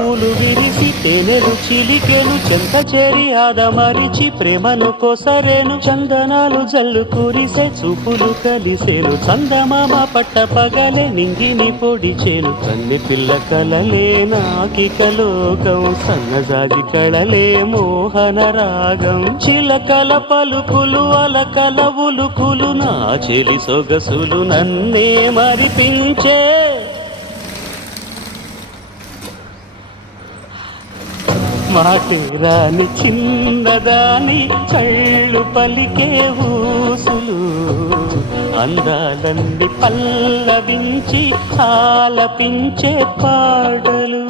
పూలు విరిసి తేనెలు చిలికెను చెంత చేరి ఆదమరిచి ప్రేమను కోసరేను చందనాలు జల్లు కురిసే చూపులు కలిసేను చందమామ పట్ట పగలే నింగిని పొడిచేను కన్ని పిల్ల కలలే నాకిక లోకం సన్నజాజి కళలే మోహన రాగం చిలకల పలుకులు అలకల ఉలుకులు నా చెలి సొగసులు నన్నే మరిపించే మాటేరాని చిన్నదాని చళ్ళు పలికే ఊసులు అందాలన్నీ పల్లవించి ఆలపించే పాటలు